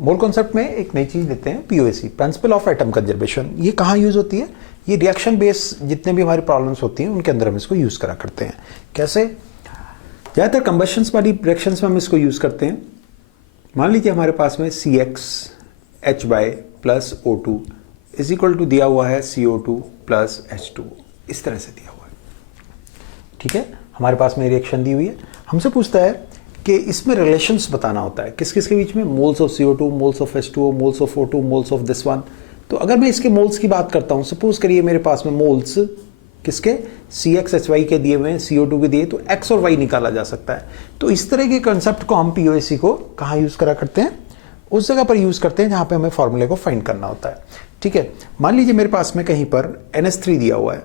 Mole concept में एक नई चीज लेते हैं, POAC, principle of atom conservation. ये कहाँ यूज होती है? ये रिएक्शन बेस जितने भी हमारी प्रॉब्लम्स होती हैं उनके अंदर हम इसको यूज करा करते हैं। कैसे? ज़्यादातर कंबशंस वाली रिएक्शंस में हम इसको यूज करते हैं। मान लीजिए हमारे पास में CxH plus O2 is equal to दिया हुआ है CO2 प्लस H2, इस तरह से दिया हुआ है। ठीक है, हमारे पास में रिएक्शन दी हुई है, हमसे पूछता है कि इसमें रिलेशंस बताना होता है किस किस के बीच में, moles of CO2, moles of H2O, moles of O2, moles of this one. तो अगर मैं इसके मोल्स की बात करता हूं, सपोज करिए मेरे पास में मोल्स किसके, CxHy के दिए हुए हैं, CO2 के दिए, तो X और Y निकाला जा सकता है। तो इस तरह के कंसेप्ट को हम पीओएसी को कहाँ यूज करा करते हैं? उस जगह पर यूज करते हैं जहां पे हमें फॉर्मूले को फाइंड करना होता है। ठीक है, मान लीजिए मेरे पास में कहीं पर NH3 दिया हुआ है,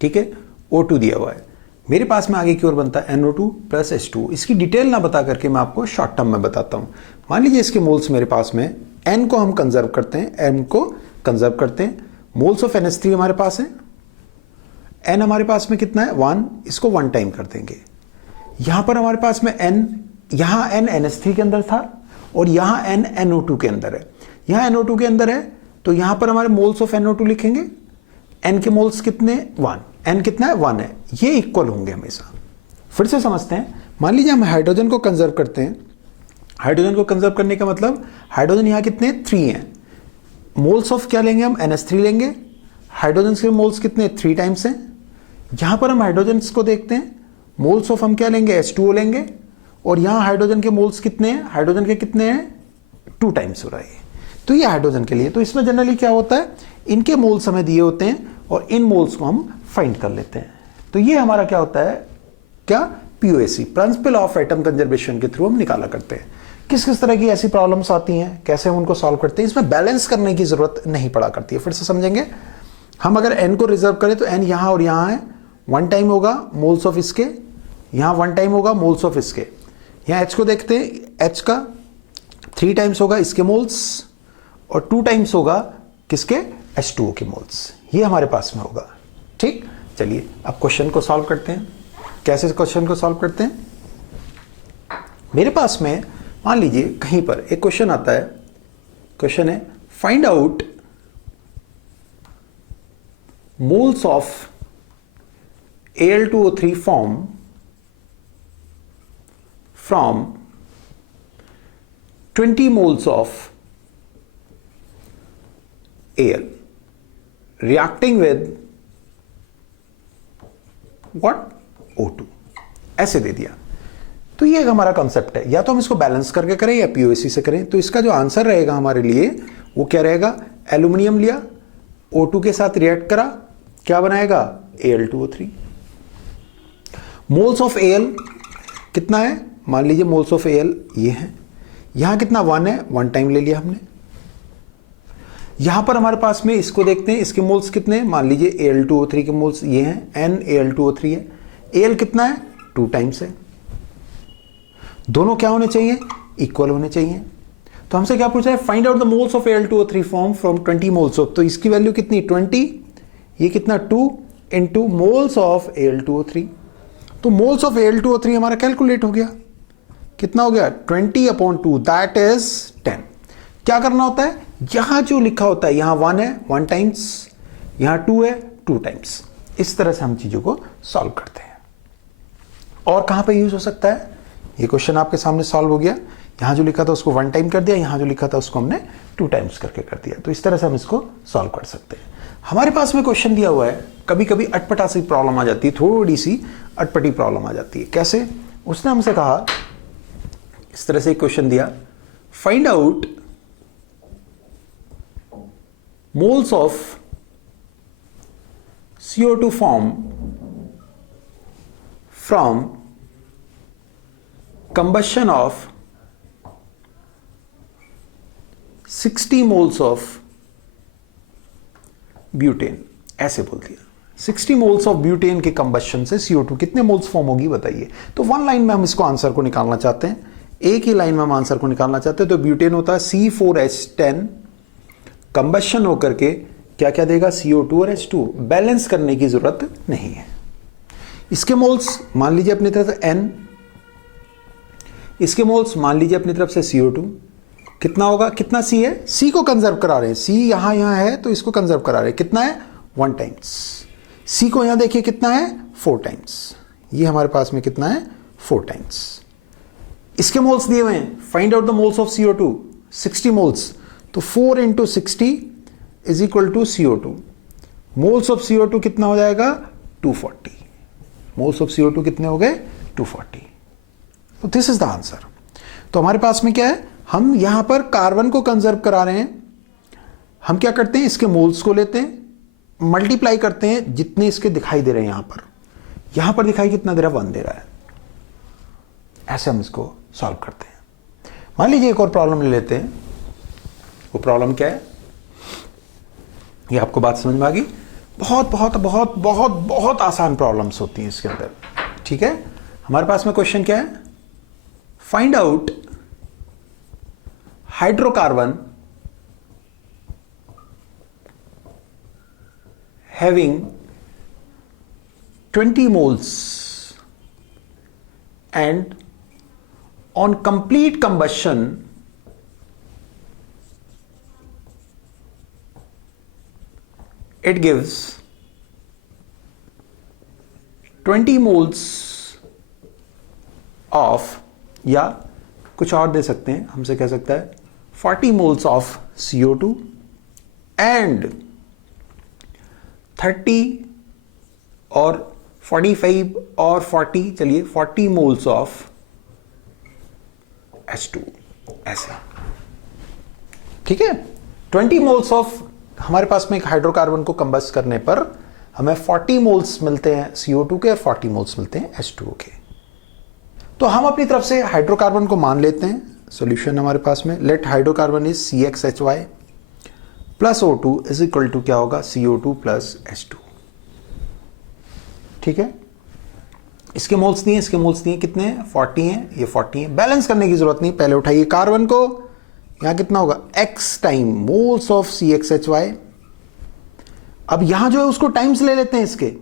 ठीक है, O2 दिया हुआ है, मेरे पास में आगे की ओर बनता है NO2 प्लस H2। इसकी डिटेल ना बता करके मैं आपको शॉर्ट टर्म में बताता हूं। मान लीजिए इसके मोल्स मेरे पास में, N को हम कंजर्व करते हैं, M को कंजर्व करते हैं, मोल्स ऑफ NH3 हमारे पास है, N हमारे पास में कितना है 1, इसको 1 टाइम कर देंगे। यहां पर हमारे पास में N, यहां N NH3 के अंदर था और यहां N NO2 के अंदर है। यहां NO2 के अंदर है तो यहां पर हमारे मोल्स ऑफ NO2 लिखेंगे, N के मोल्स कितने, 1, N कितना है 1 है, ये इक्वल होंगे हमेशा। फिर से समझते हैं, मान लीजिए हम हाइड्रोजन को कंजर्व करते हैं। हाइड्रोजन को कंजर्व करने का मतलब, हाइड्रोजन यहां कितने 3 हैं, मोल्स ऑफ क्या लेंगे हम, NH3 लेंगे। हाइड्रोजन के मोल्स कितने 3 टाइम्स हैं। यहां पर हम हाइड्रोजन को देखते हैं, मोल्स ऑफ हम क्या लेंगे, H2O लेंगे, और यहां हाइड्रोजन के मोल्स कितने हैं, हाइड्रोजन के कितने हैं 2 टाइम्स हो रहा है। तो ये हाइड्रोजन के लिए, तो इसमें जनरली क्या होता है, इनके मोल्स हमें दिए होते हैं और इन मोल्स को हम फाइंड कर लेते हैं। तो ये हमारा क्या होता है, क्या, POAC, principle of atom conservation के थ्रू हम निकाला करते हैं। किस किस तरह की ऐसी प्रॉब्लम्स आती हैं, कैसे हम उनको सॉल्व करते हैं, इसमें बैलेंस करने की जरूरत नहीं पड़ा करती है। फिर से समझेंगे, हम अगर N को रिजर्व करें तो N यहां और यहां है, 1 टाइम होगा मोल्स ऑफ इसके, यहां 1 टाइम होगा मोल्स ऑफ इसके। यहां H को देखते हैं, H का 3 टाइम्स होगा इसके मोल्स और 2 टाइम्स होगा किसके, H2O के मोल्स। ये हमारे पास में होगा। ठीक, चलिए अब क्वेश्चन को सॉल्व करते हैं। कैसे क्वेश्चन को सॉल्व करते हैं? मेरे पास में मान लीजिए कहीं पर एक क्वेश्चन आता है, क्वेश्चन है find out moles of Al2O3 form from 20 moles of Al reacting with what, O2, ऐसे दे दिया। तो ये हमारा कंसेप्ट है, या तो हम इसको बैलेंस करके करें या पीओएसी से करें। तो इसका जो आंसर रहेगा हमारे लिए वो क्या रहेगा, एल्यूमिनियम लिया, O2 के साथ रिएक्ट करा, क्या बनाएगा, Al2O3। मोल्स ऑफ Al कितना है, मान लीजिए मोल्स ऑफ Al ये है, यहां कितना 1 है, 1 टाइम ले लिया हमने। यहां पर हमारे पास में इसको देखते हैं, इसके मोल्स कितने, मान लीजिए Al2O3 के मोल्स ये हैं, NAl2O3 है, Al कितना है 2 टाइम्स है। दोनों क्या होने चाहिए, इक्वल होने चाहिए। तो हमसे क्या पूछा है, find out the moles of Al2O3 form from 20 moles of, तो इसकी वैल्यू कितनी 20, ये कितना 2 इंटू मोल्स ऑफ Al2O3। तो मोल्स ऑफ Al2O3 हमारा कैलकुलेट हो गया, कितना हो गया 20/2, दैट इज 10। क्या करना होता है, यहां जो लिखा होता है, यहां 1 है 1 टाइम्स, यहां 2 है 2 टाइम्स। इस तरह से हम चीजों को सॉल्व करते हैं। और कहां पे यूज हो सकता है, ये क्वेश्चन आपके सामने सॉल्व हो गया, यहां जो लिखा था उसको 1 टाइम कर दिया, यहां जो लिखा था उसको हमने 2 टाइम्स करके कर दिया। तो इस तरह से हम इसको सॉल्व कर सकते हैं। हमारे पास में क्वेश्चन दिया हुआ है, कभी कभी अटपटा सी प्रॉब्लम आ जाती है, थोड़ी सी अटपटी प्रॉब्लम आ जाती है। कैसे, उसने हमसे कहा, इस तरह से क्वेश्चन दिया, find out moles of CO2 form from combustion of 60 moles of butane. ऐसे बोल दिया, 60 मोल्स ऑफ ब्यूटेन के कंबशन से CO2 कितने मोल्स फॉर्म होगी बताइए। तो 1 लाइन में हम इसको आंसर को निकालना चाहते हैं, एक ही लाइन में हम आंसर को निकालना चाहते हैं। तो ब्यूटेन होता है C4H10, कंबशन होकर के क्या क्या देगा, CO2 और H2। बैलेंस करने की जरूरत नहीं है। इसके मोल्स मान लीजिए अपनी तरफ से N, इसके मोल्स मान लीजिए अपनी तरफ से CO2, कितना होगा, कितना सी है, सी को कंजर्व करा रहे हैं, सी यहां है तो इसको कंजर्व करा रहे हैं, कितना है 1 टाइम्स। सी को यहां देखिए कितना है 4 टाइम्स, ये हमारे पास में कितना है 4 टाइम्स। इसके मोल्स दिए हुए हैं, find out the moles of CO2, 60 moles, तो 4 into 60 is equal to CO2। Moles of CO2 कितना हो जाएगा 240। मोल्स ऑफ CO2 कितने हो गए 240। तो दिस इज द आंसर। तो हमारे पास में क्या है, हम यहां पर कार्बन को कंजर्व करा रहे हैं। हम क्या करते हैं, इसके मोल्स को लेते हैं, मल्टीप्लाई करते हैं जितने इसके दिखाई दे रहे हैं। यहां पर दिखाई कितना दे रहा है 1 दे रहा है। ऐसे हम इसको सॉल्व करते हैं। मान लीजिए एक और प्रॉब्लम ले लेते हैं। वो प्रॉब्लम क्या है, ये आपको बात समझ में आ गई। बहुत बहुत बहुत बहुत बहुत आसान प्रॉब्लम्स होती हैं इसके अंदर, ठीक है। हमारे पास में क्वेश्चन क्या है, find out hydrocarbon having 20 moles and on complete combustion it gives 20 moles of, या कुछ और दे सकते हैं, हमसे कह सकता है 40 moles of CO2 and 30 और 45 और 40, चलिए 40 मोल्स ऑफ H2, ऐसे, ठीक है। 20 मोल्स ऑफ, हमारे पास में एक हाइड्रोकार्बन को कंबस्ट करने पर हमें 40 मोल्स मिलते हैं CO2 के और 40 मोल्स मिलते हैं H2O के। तो हम अपनी तरफ से हाइड्रोकार्बन को मान लेते हैं। सॉल्यूशन हमारे पास में, let hydrocarbon is CXHY plus O2 is equal to क्या होगा CO2 प्लस H2, ठीक है। इसके मोल्स दिए, इसके मोल्स दिए, कितने हैं 40 हैं, ये 40 हैं। बैलेंस करने की जरूरत नहीं, पहले उठाइए कार्बन को, यहां कितना होगा X time moles of CXHY। अब यहां जो है उसको टाइम्स ले लेते हैं इसके,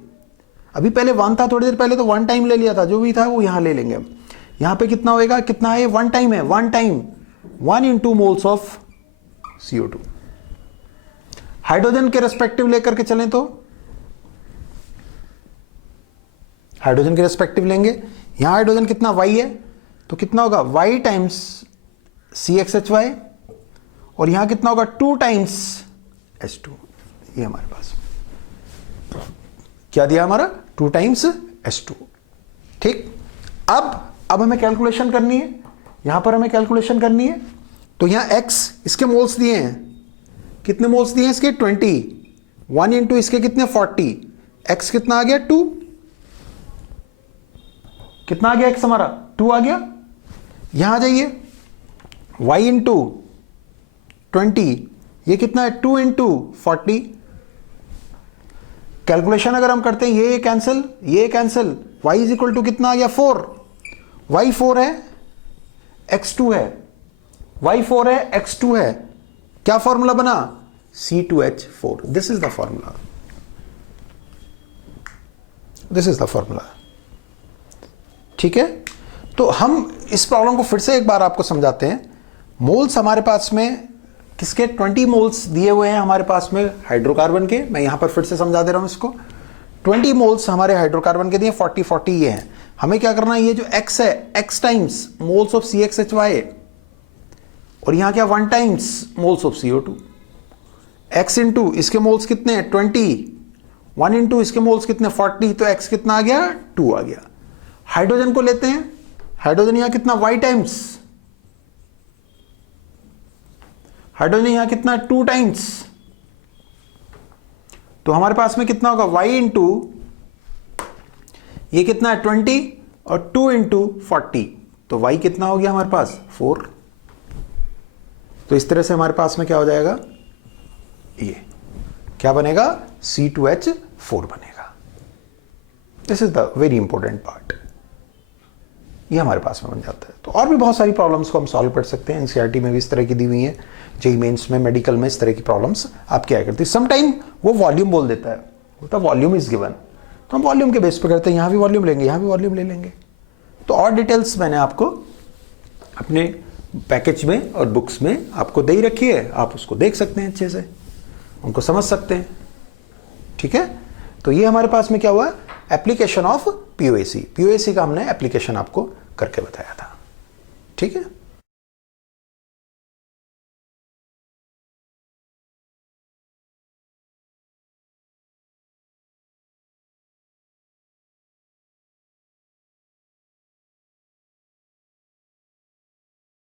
अभी पहले 1 था, थोड़ी देर पहले तो 1 टाइम ले लिया था, जो भी था वो यहां ले लेंगे। अब यहां पे कितना होएगा, कितना है 1 टाइम है, 1 time 1 into moles of CO2। Hydrogen के रेस्पेक्टिव लेकर के चलें तो हाइड्रोजन के रेस्पेक्टिव लेंगे, यहां हाइड्रोजन कितना Y है, तो कितना होगा Y टाइम्स CXHY और यहां कितना होगा 2 टाइम्स H2। ये हमारे पास क्या दिया हमारा 2 टाइम्स H2, ठीक। अब हमें कैलकुलेशन करनी है, यहां पर हमें कैलकुलेशन करनी है। तो यहां X, इसके मोल्स दिए हैं, कितने मोल्स दिए हैं इसके 20, 1 इंटू इसके कितने 40, X कितना आ गया 2, कितना आ गया X हमारा 2 आ गया। यहां आ जाइए Y इंटू 20, ये कितना है 2 इंटू 40। कैलकुलेशन अगर हम करते हैं ये कैंसिल, ये cancel, Y is equal to कितना आ गया 4, Y 4 है X 2 है, Y 4 है X 2 है, क्या फॉर्मूला बना C2H4। This is the formula, this is the formula, ठीक है। तो हम इस प्रॉब्लम को फिर से एक बार आपको समझाते हैं। मोल्स हमारे पास में किसके 20 मोल्स दिए हुए हैं हमारे पास में हाइड्रोकार्बन के, मैं यहां पर फिर से समझा दे रहा हूं इसको। 20 मोल्स हमारे हाइड्रोकार्बन के दिए, 40 ये हैं। हमें क्या करना है, ये जो X है X times moles of CXHY और यहां क्या 1 times moles of CO2, X into इसके मोल्स कितने हैं 20, 1 इंटू इसके मोल्स कितने 40, तो X कितना आ गया 2 आ गया। हाइड्रोजन को लेते हैं, हाइड्रोजन यहां कितना Y टाइम्स, हाइड्रोजन यहां कितना 2 टाइम्स, तो हमारे पास में कितना होगा Y इंटू ये कितना है 20 और 2 इंटू 40, तो Y कितना हो गया हमारे पास 4। तो इस तरह से हमारे पास में क्या हो जाएगा, ये क्या बनेगा C2H4 बनेगा। This is the very important part, ये हमारे पास में बन जाता है। तो और भी बहुत सारी प्रॉब्लम्स को हम सॉल्व कर सकते हैं, एनसीईआरटी में भी इस तरह की दी हुई है, जेईई मेंस में, मेडिकल में इस तरह की प्रॉब्लम्स आप क्या करते हैं। समटाइम वो वॉल्यूम बोल देता है, बोलता वॉल्यूम इज गिवन, तो हम वॉल्यूम के बेस पे करते हैं, यहां भी वॉल्यूम लेंगे, यहां भी वॉल्यूम ले लेंगे। तो और डिटेल्स मैंने आपको अपने पैकेज में और बुक्स में आपको दे ही रखी है, आप उसको देख सकते हैं अच्छे से, उनको समझ सकते हैं। ठीक है, तो ये हमारे पास में क्या हुआ, एप्लीकेशन ऑफ पीओएसी। पीओएसी का हमने एप्लीकेशन आपको करके बताया था। ठीक है।